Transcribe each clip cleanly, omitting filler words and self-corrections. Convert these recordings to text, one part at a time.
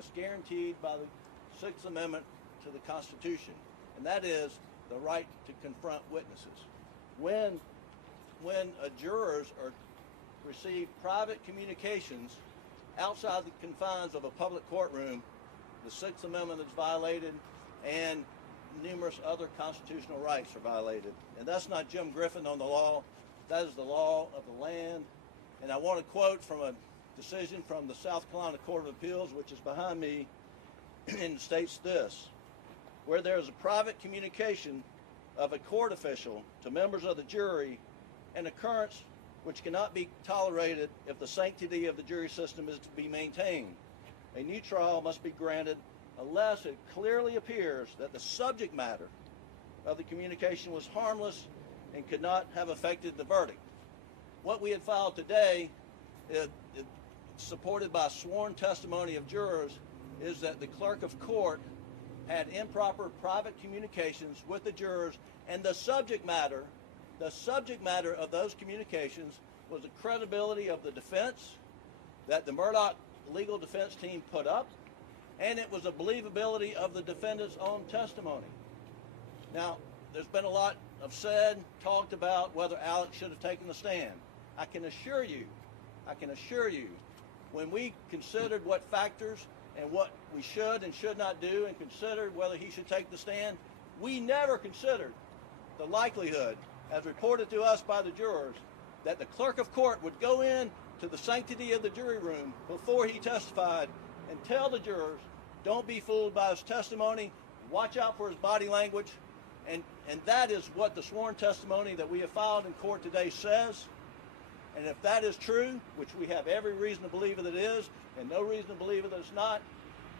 that's guaranteed by the Sixth Amendment to the Constitution, and that is the right to confront witnesses. When jurors receive private communications outside the confines of a public courtroom, the Sixth Amendment is violated, and numerous other constitutional rights are violated. And that's not Jim Griffin on the law, that is the law of the land. And I want to quote from a decision from the South Carolina Court of Appeals, which is behind me, and states this: where there is a private communication of a court official to members of the jury, an occurrence which cannot be tolerated if the sanctity of the jury system is to be maintained, a new trial must be granted unless it clearly appears that the subject matter of the communication was harmless and could not have affected the verdict. What we had filed today, supported by sworn testimony of jurors, is that the clerk of court had improper private communications with the jurors, and the subject matter of those communications was the credibility of the defense that the Murdaugh legal defense team put up, and it was the believability of the defendant's own testimony. Now, there's been a lot of talked about whether Alex should have taken the stand. I can assure you, when we considered what factors and what we should and should not do and considered whether he should take the stand, we never considered the likelihood, as reported to us by the jurors, that the clerk of court would go in to the sanctity of the jury room before he testified and tell the jurors, don't be fooled by his testimony, watch out for his body language, and that is what the sworn testimony that we have filed in court today says. And if that is true, which we have every reason to believe that it is, and no reason to believe that it's not,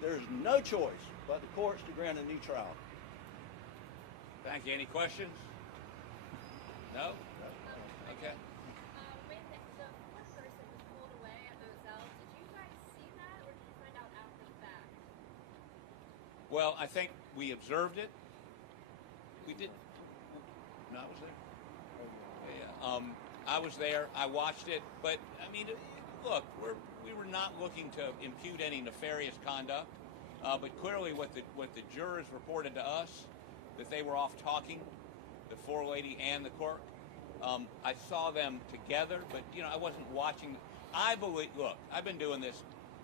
there's no choice but the courts to grant a new trial. Thank you. Any questions? No? Okay. When the fourth person was pulled away at those cells, did you guys see that, or did you find out after the fact? Well, I think we observed it. We did. No, I was there. Yeah. I was there. I watched it. But I mean, look, we were not looking to impute any nefarious conduct. But clearly, what the jurors reported to us, that they were off talking, the forelady and the clerk. I saw them together, but I wasn't watching. I believe. Look, I've been doing this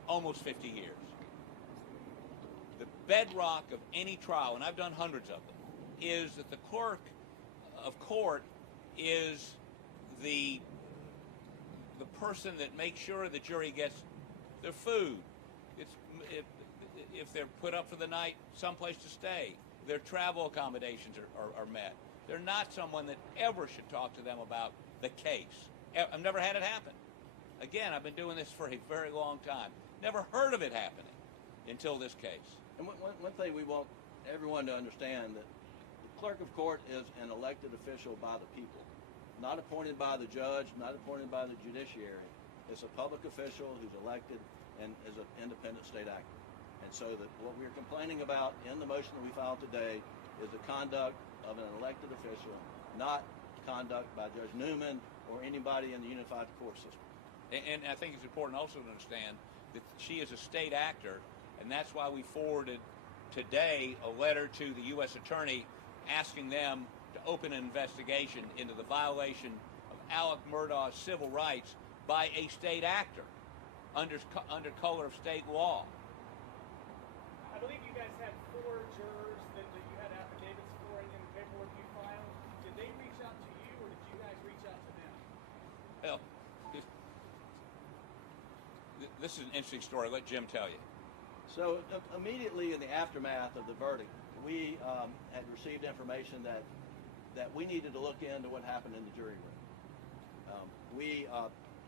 almost 50 years. The bedrock of any trial, and I've done hundreds of them, is that the clerk of court is the person that makes sure the jury gets their food. If they're put up for the night, someplace to stay. Their travel accommodations are met. They're not someone that ever should talk to them about the case. I've never had it happen. Again, I've been doing this for a very long time. Never heard of it happening until this case. And one thing we want everyone to understand, that the clerk of court is an elected official by the people, not appointed by the judge, not appointed by the judiciary. It's a public official who's elected and is an independent state actor. And so that what we're complaining about in the motion that we filed today is the conduct of an elected official, not conduct by Judge Newman or anybody in the unified court system. And I think it's important also to understand that she is a state actor, and that's why we forwarded today a letter to the U.S. Attorney asking them to open an investigation into the violation of Alec Murdaugh's civil rights by a state actor under color of state law. I believe you guys had 4 jurors that you had affidavits for in the paperwork you filed. Did they reach out to you, or did you guys reach out to them? Well, this is an interesting story. Let Jim tell you. So immediately in the aftermath of the verdict, we had received information that we needed to look into what happened in the jury room. We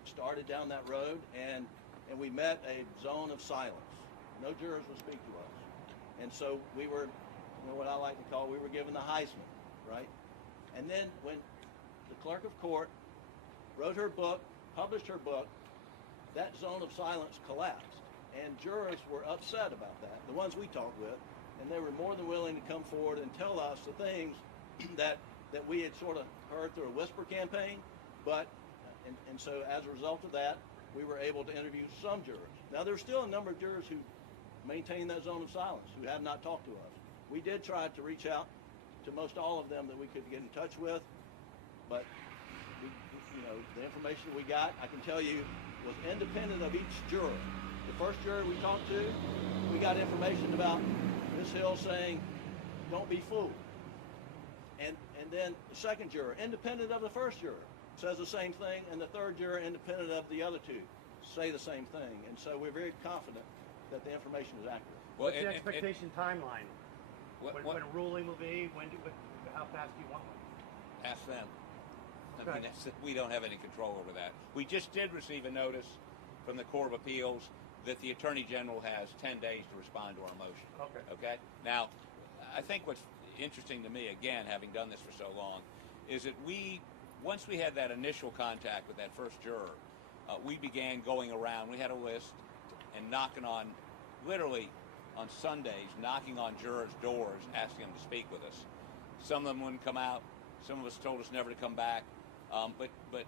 started down that road, and we met a zone of silence. No jurors would speak to us. And so we were, what I like to call, we were given the Heisman, right? And then when the clerk of court wrote her book, published her book, that zone of silence collapsed. And jurors were upset about that, the ones we talked with, and they were more than willing to come forward and tell us the things that we had sort of heard through a whisper campaign. But, and so as a result of that, we were able to interview some jurors. Now, there's still a number of jurors who maintain that zone of silence, who have not talked to us. We did try to reach out to most all of them that we could get in touch with, but the information we got, I can tell you, was independent of each juror. The first juror we talked to, we got information about Ms. Hill saying, "Don't be fooled." And then the second juror, independent of the first juror, says the same thing, and the third juror, independent of the other two, say the same thing. And so we're very confident that the information is accurate. What's the expectation timeline? What When a ruling will be? How fast do you want one? ask them. I Right. mean, we don't have any control over that. We just did receive a notice from the Court of Appeals that the Attorney General has 10 days to respond to our motion. Okay? Now, I think what's interesting to me, again, having done this for so long, is that once we had that initial contact with that first juror, we began going around. We had a list and knocking on, literally on Sundays, knocking on jurors' doors, asking them to speak with us. Some of them wouldn't come out. Some of us told us never to come back. But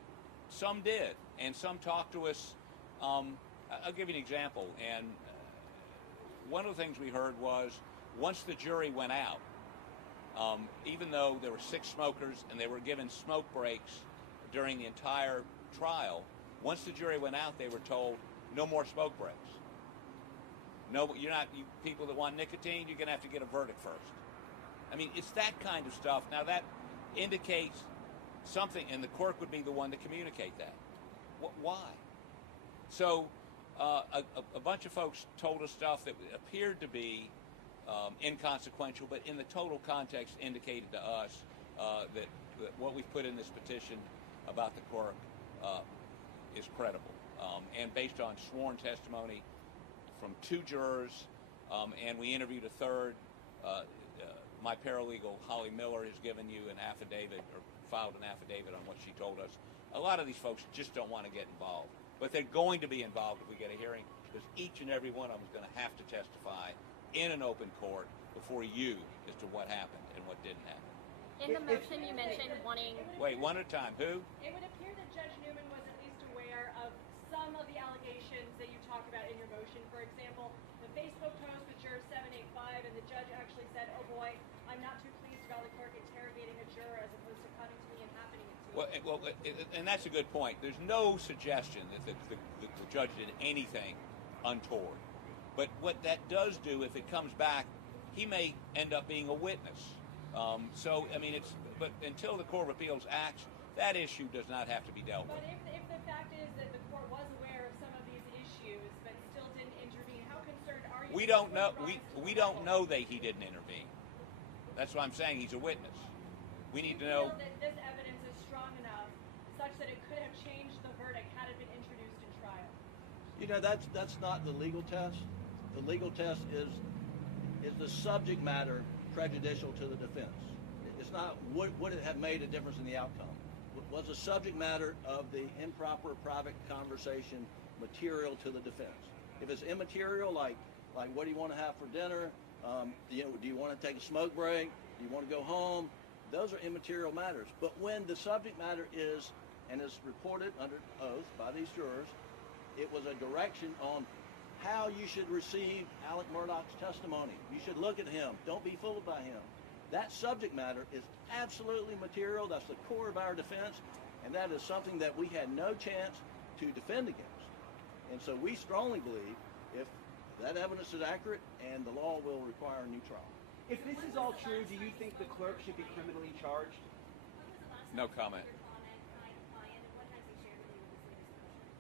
some did, and some talked to us. I'll give you an example. And one of the things we heard was, once the jury went out, even though there were 6 smokers and they were given smoke breaks during the entire trial, once the jury went out, they were told no more smoke breaks. No, you people that want nicotine, you're going to have to get a verdict first. I mean, it's that kind of stuff. Now that indicates something, and the court would be the one to communicate that. Why? So a bunch of folks told us stuff that appeared to be inconsequential, but in the total context indicated to us that what we've put in this petition about the Clerk is credible. And based on sworn testimony from 2 jurors, and we interviewed a third. My paralegal, Holly Miller, has given you an affidavit, or filed an affidavit on what she told us. A lot of these folks just don't want to get involved. But they're going to be involved if we get a hearing, because each and every one of them is going to have to testify in an open court before you as to what happened and what didn't happen. In the motion, you mentioned wanting. Wait, one at a time. Who? It would appear that Judge Newman was at least aware of some of the allegations that you talk about in your motion. For example, the Facebook post with juror 785, and the judge actually said, "Oh boy, I'm not too pleased about the clerk interrogating a juror as opposed to coming to me and happening it to me." And that's a good point. There's no suggestion that the judge did anything untoward. But what that does do, if it comes back, he may end up being a witness. So, I mean, but until the Court of Appeals acts, that issue does not have to be dealt with. But if the fact is that the court was aware of some of these issues but still didn't intervene, how concerned are you? We don't know. We don't know that he didn't intervene. That's why I'm saying he's a witness. We need to know. Do you feel that this evidence is strong enough such that it could have changed the verdict had it been introduced in trial? That's not the legal test. The legal test is the subject matter prejudicial to the defense. It's not would it have made a difference in the outcome. Was the subject matter of the improper private conversation material to the defense? If it's immaterial, like what do you want to have for dinner? Do you want to take a smoke break? Do you want to go home? Those are immaterial matters. But when the subject matter is, and is reported under oath by these jurors, it was a direction on how you should receive Alec Murdaugh's testimony. You should look at him. Don't be fooled by him. That subject matter is absolutely material. That's the core of our defense, and that is something that we had no chance to defend against. And so we strongly believe if that evidence is accurate, and the law will require a new trial. If this is all true, do you think the clerk should be criminally charged? No comment.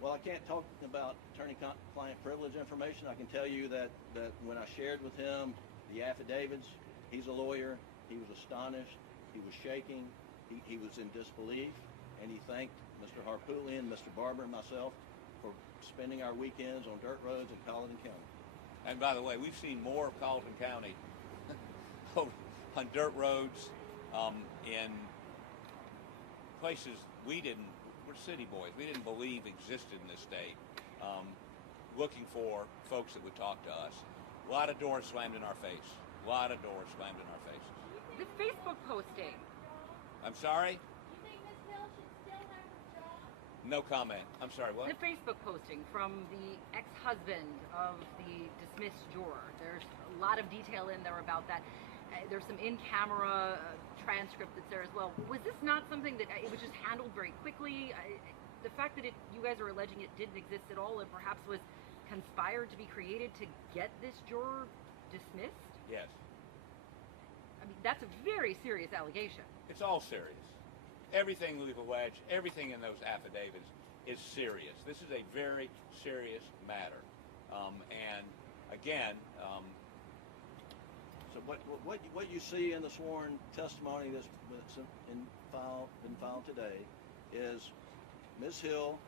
Well, I can't talk about attorney-client privilege information. I can tell you that when I shared with him the affidavits, he's a lawyer. He was astonished. He was shaking. He was in disbelief. And he thanked Mr. Harpootlian, Mr. Barber, and myself for spending our weekends on dirt roads in Colleton County. And by the way, we've seen more of Colleton County on dirt roads, in places we're city boys. We didn't believe existed in this state, looking for folks that would talk to us. A lot of doors slammed in our face. A lot of doors slammed in our faces. The Facebook posting. I'm sorry? You think Ms. Hill should still have her job? No comment. I'm sorry, what? The Facebook posting from the ex-husband of the dismissed juror. There's a lot of detail in there about that. There's some in-camera transcript that's there as well. Was this not something that it was just handled very quickly? The fact that you guys are alleging it didn't exist at all and perhaps was conspired to be created to get this juror dismissed? Yes. I mean, that's a very serious allegation. It's all serious. Everything we've alleged, everything in those affidavits is serious. This is a very serious matter. And again, So what you see in the sworn testimony that's been filed today is Ms. Hill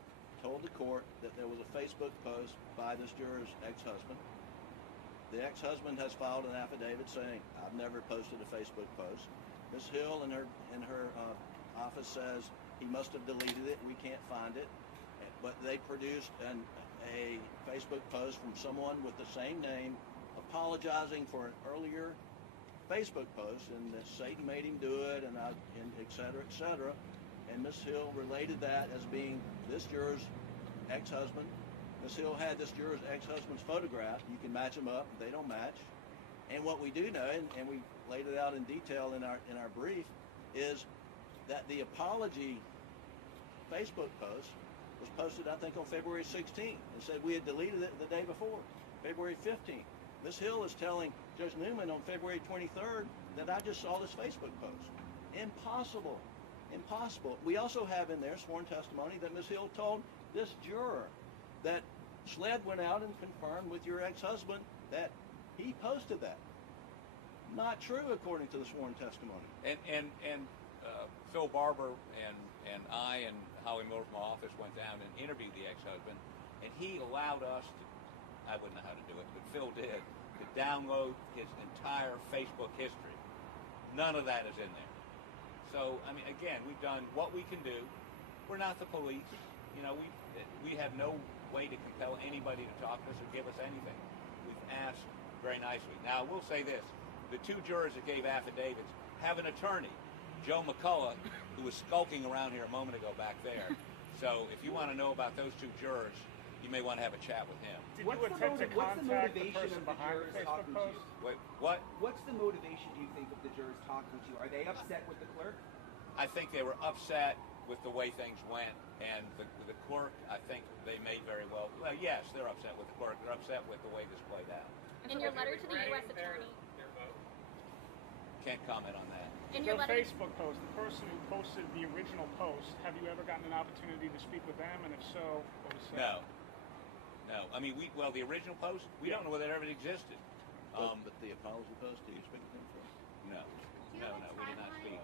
told the court that there was a Facebook post by this juror's ex-husband. The ex-husband has filed an affidavit saying, "I've never posted a Facebook post." Ms. Hill in her office says he must have deleted it. We can't find it. But they produced a Facebook post from someone with the same name apologizing for an earlier Facebook post, and that Satan made him do it, and et cetera, et cetera. And Ms. Hill related that as being this juror's ex-husband. Ms. Hill had this juror's ex-husband's photograph. You can match them up; they don't match. And what we do know, and we laid it out in detail in our brief, is that the apology Facebook post was posted, I think, on February 16th, and said we had deleted it the day before, February 15th. Ms. Hill is telling Judge Newman on February 23rd that I just saw this Facebook post. Impossible. Impossible. We also have in there sworn testimony that Ms. Hill told this juror that SLED went out and confirmed with your ex-husband that he posted that. Not true, according to the sworn testimony. and Phil Barber and I and Howie Miller from my office went down and interviewed the ex-husband, and he allowed us to, I wouldn't know how to do it, but Phil did, to download his entire Facebook history. None of that is in there. So, I mean, again, we've done what we can do. We're not the police. You know, we have no way to compel anybody to talk to us or give us anything. We've asked very nicely. Now, I will say this. The two jurors that gave affidavits have an attorney, Joe McCullough, who was skulking around here a moment ago back there. So if you want to know about those two jurors, you may want to have a chat with him. Did What's you attempt to what's the contact the motivation person of the behind the jurors Facebook talking to post? you? Wait, what? What's the motivation, do you think, of the jurors talking to you? Are they upset with the clerk? I think they were upset with the way things went, and the clerk, I think they may very well, yes, they're upset with the clerk. They're upset with the way this played out. In your letter to the U.S. attorney, Their vote. Can't comment on that. in The your letter, Facebook post, the person who posted the original post, have you ever gotten an opportunity to speak with them? And if so, what was said? No. I mean, the original post, we don't know whether it ever existed. But the apology post, do you speak to them for? No, do you no, have a we did not timeline? speak.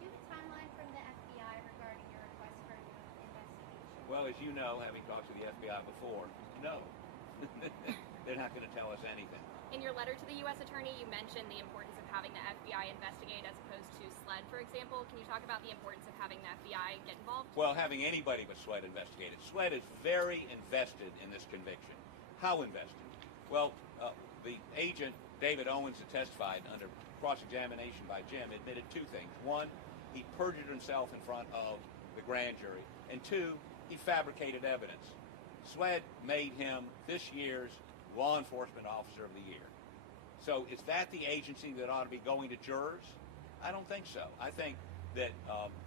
Do you have a timeline from the FBI regarding your request for an investigation? Well, as you know, having talked to the FBI before, no. They're not going to tell us anything. In your letter to the U.S. attorney, you mentioned the importance of having the FBI investigate as opposed to SLED, for example. Can you talk about the importance of having the FBI get involved? Well, having anybody but SLED investigated. SLED is very invested in this conviction. How invested? Well, the agent, David Owens, that testified under cross-examination by Jim, admitted two things. One, he perjured himself in front of the grand jury. And two, he fabricated evidence. SLED made him this year's Law Enforcement Officer of the Year. So is that the agency that ought to be going to jurors? I don't think so. I think that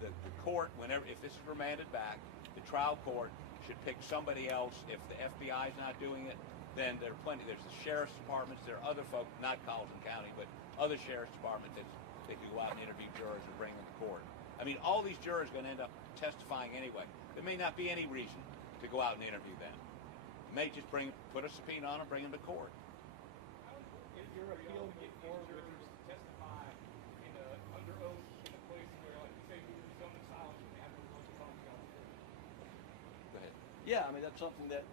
the court, if this is remanded back, the trial court should pick somebody else. If the FBI is not doing it, then there are plenty. There's the sheriff's departments. There are other folks, not Colleton County, but other sheriff's departments that can go out and interview jurors and bring them to court. I mean, all these jurors are going to end up testifying anyway. There may not be any reason to go out and interview them. May just put a subpoena on them, bring them to court. Is your appeal before jurors testify under oath in a place where, like you say, we were zoning silence and we have to go to phone calls? Go ahead. Yeah, I mean, that's something that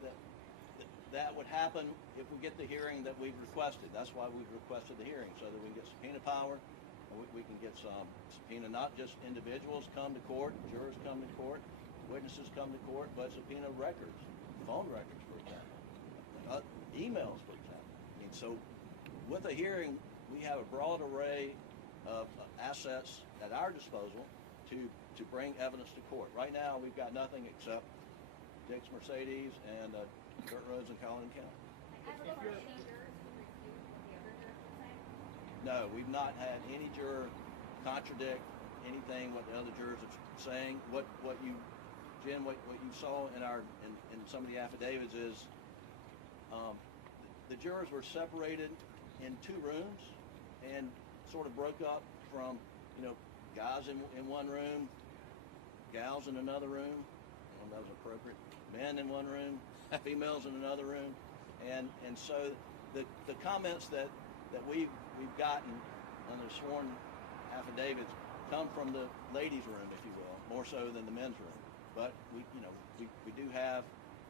would happen if we get the hearing that we've requested. That's why we've requested the hearing, so that we can get subpoena power, and we can get some subpoena, not just individuals come to court, jurors come to court, witnesses come to court, but subpoena records, phone records, for example, emails, for example. I mean, so with a hearing, we have a broad array of assets at our disposal to bring evidence to court. Right now, we've got nothing except Dick's Mercedes, and dirt roads in Colleton County. No, we've not had any juror contradict anything what the other jurors are saying. Jim, what you saw in some of the affidavits is the jurors were separated in 2 rooms and sort of broke up from, guys in one room, gals in another room. I don't know if that was appropriate. Men in one room, females in another room, and so the comments that we've gotten on the sworn affidavits come from the ladies' room, if you will, more so than the men's room. But we do have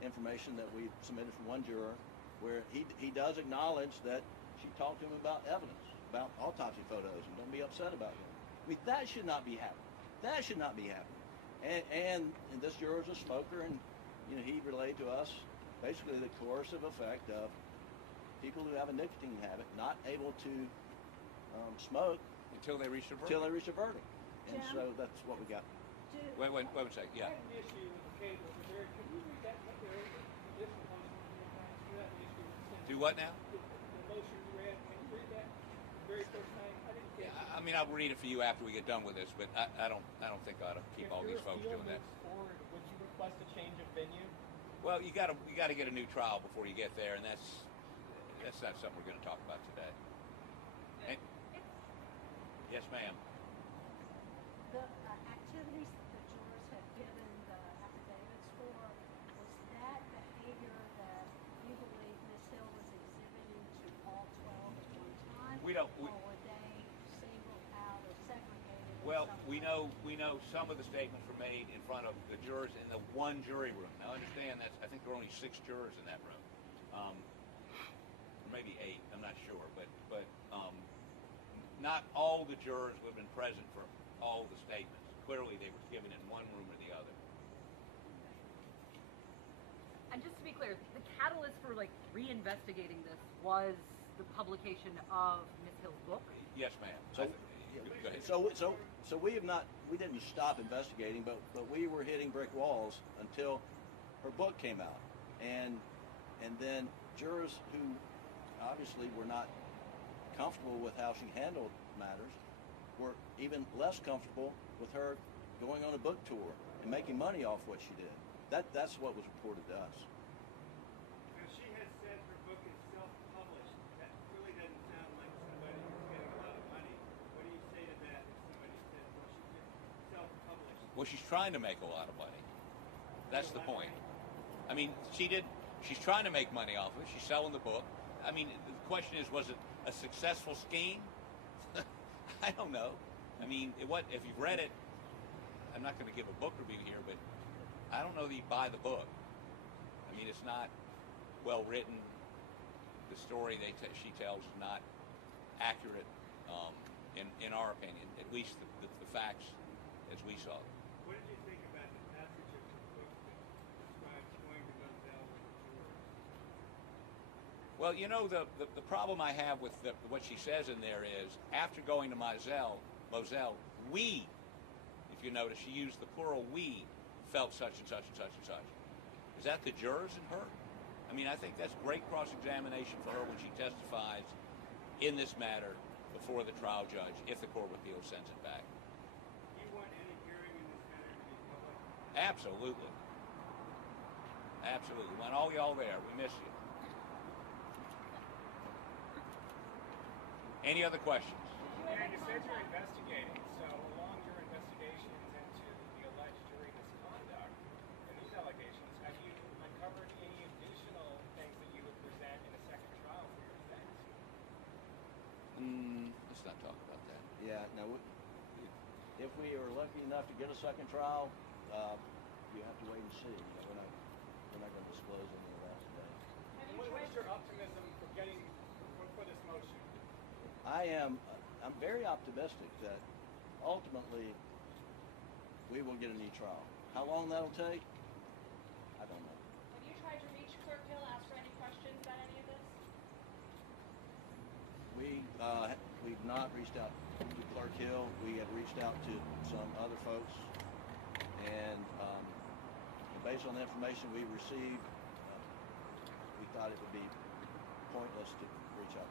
information that we submitted from one juror where he does acknowledge that she talked to him about evidence, about autopsy photos, and don't be upset about it. I mean, that should not be happening. That should not be happening. And this juror is a smoker, and he relayed to us basically the coercive effect of people who have a nicotine habit not able to smoke Until they reach a verdict. until they reach a verdict. And Jim? so that's what we got. Wait a second. Yeah. I have an issue with the cable. Can you read that? This motion you have an issue with. Do what now? The motion you read. Can you read that? The very first thing. I didn't get it. I mean, I'll read it for you after we get done with this, but I don't think I ought to keep all these folks doing that. Forward, would you request a change of venue? Well, you got to get a new trial before you get there, and that's not something we're going to talk about today. And, yes, ma'am. The activities that the jurors have given the affidavits for, was that behavior that you believe Ms. Hill was exhibiting to all 12 at one time? We don't- Or were they singled out or segregated? in Well, some we way? know some of the statements were made in front of the jurors in the one jury room. Now, understand I think there were only 6 jurors in that room, or maybe 8. I'm not sure, but not all the jurors would have been present for all the statements. Clearly, they were given in one room or the other. And just to be clear, the catalyst for reinvestigating this was the publication of Ms. Hill's book. Yes, ma'am. So- Go ahead. So we didn't stop investigating, but we were hitting brick walls until her book came out, and then jurors who obviously were not comfortable with how she handled matters were even less comfortable with her going on a book tour and making money off what she did. That's what was reported to us. Now, she has said her book is self-published. That really doesn't sound like somebody who's getting a lot of money. What do you say to that if somebody says, well, she's just self-published? Well, she's trying to make a lot of money. That's the point. I mean, she's trying to make money off of it. She's selling the book. I mean, the question is, was it a successful scheme? I don't know. I mean, if you've read it, I'm not going to give a book review here, but I don't know that you buy the book. I mean, it's not well written. The story she tells is not accurate, in our opinion, at least the facts as we saw them. What did you think about the passage of the book that describes going to Murdaugh with the jurors? Well, the problem I have with what she says in there is, after going to Moselle, we, if you notice, she used the plural we, felt such and such and such and such. Is that the jurors and her? I mean, I think that's great cross-examination for her when she testifies in this matter before the trial judge, if the Court of Appeals sends it back. Do you want any hearing in this matter to be public? Absolutely. Absolutely. Want all y'all there. We miss you. Any other questions? Yeah, you said you're investigating, so along your investigations into the alleged jury misconduct and these allegations, have you uncovered any additional things that you would present in a second trial for your defense? Let's not talk about that. Yeah. Now, if we are lucky enough to get a second trial, you have to wait and see. We're not going to disclose any of that today. What is your optimism for getting for this motion? I'm very optimistic that ultimately we will get a new trial. How long that'll take, I don't know. Have you tried to reach Clerk Hill, ask for any questions about any of this? We've not reached out to Clerk Hill. We have reached out to some other folks, and based on the information we received, we thought it would be pointless to reach out.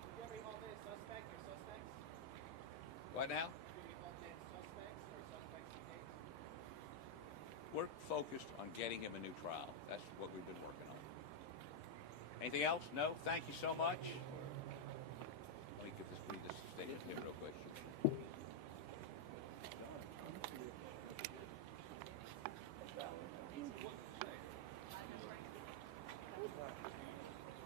Did you ever hold any suspect or suspects? What now? Did you hold any suspects or suspects in case? We're focused on getting him a new trial. That's what we've been working on. Anything else? No? Thank you so much. Let me get this, read this statement here real quick.